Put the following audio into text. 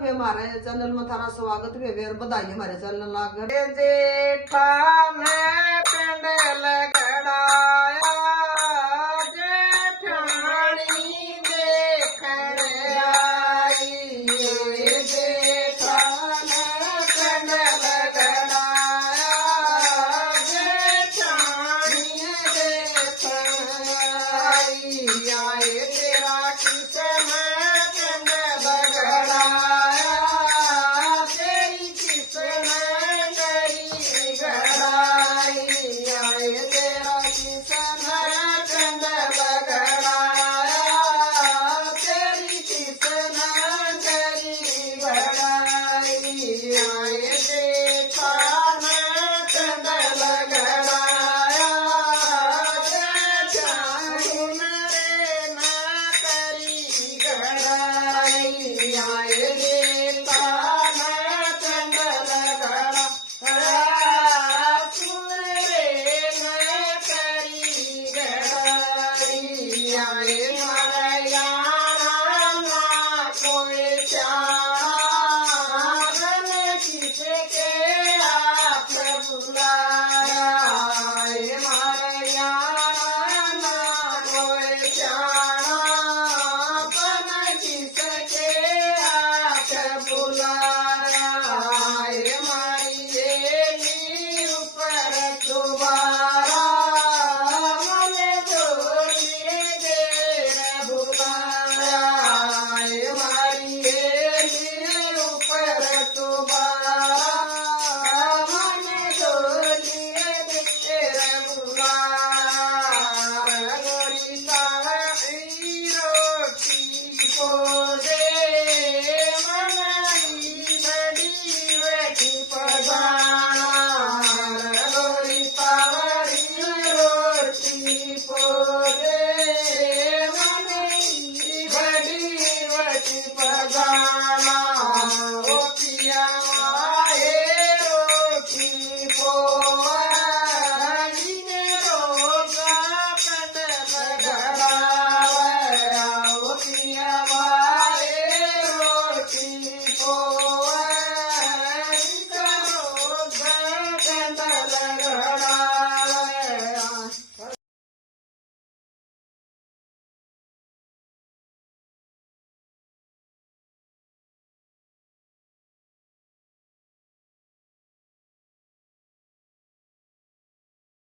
वे हमारे चैनल में थारा स्वागत वे वे बधाई हमारे चैनल लागर जेठा में पिंड लगड़ाया जेठानी देखण आई जेठा में पिंड लगड़ाया जेठानी देखण आई आए तेरा किसन पिंड लगड़ाया तेरी किसन करी गड़ाई आए तेरा किसन पिंड लगड़ाया तेरी किसन करी गड़ाई आए जेठा में पिंड लगड़ाया जेठानी मेरे न करी गड़ाई आए जेठा में पिंड लगड़ाया सुन रे न करी गड़ाई आए मरयाना ना कोई चारा मन किसके आप बुलाया आए मरयाना ना कोई चारा मन किसके आप बुलाया आए मारिए ऊपर दोबारा मन डोलिए देर बुलाया आए मारिए ऊपर दोबारा मन डोलिए देर बुलाया गोरी सावरी रोटी को दे मनाई बड़ी बेटी पधाना गोरी सावरी रोटी को दे मनाई बड़ी बेटी पधाना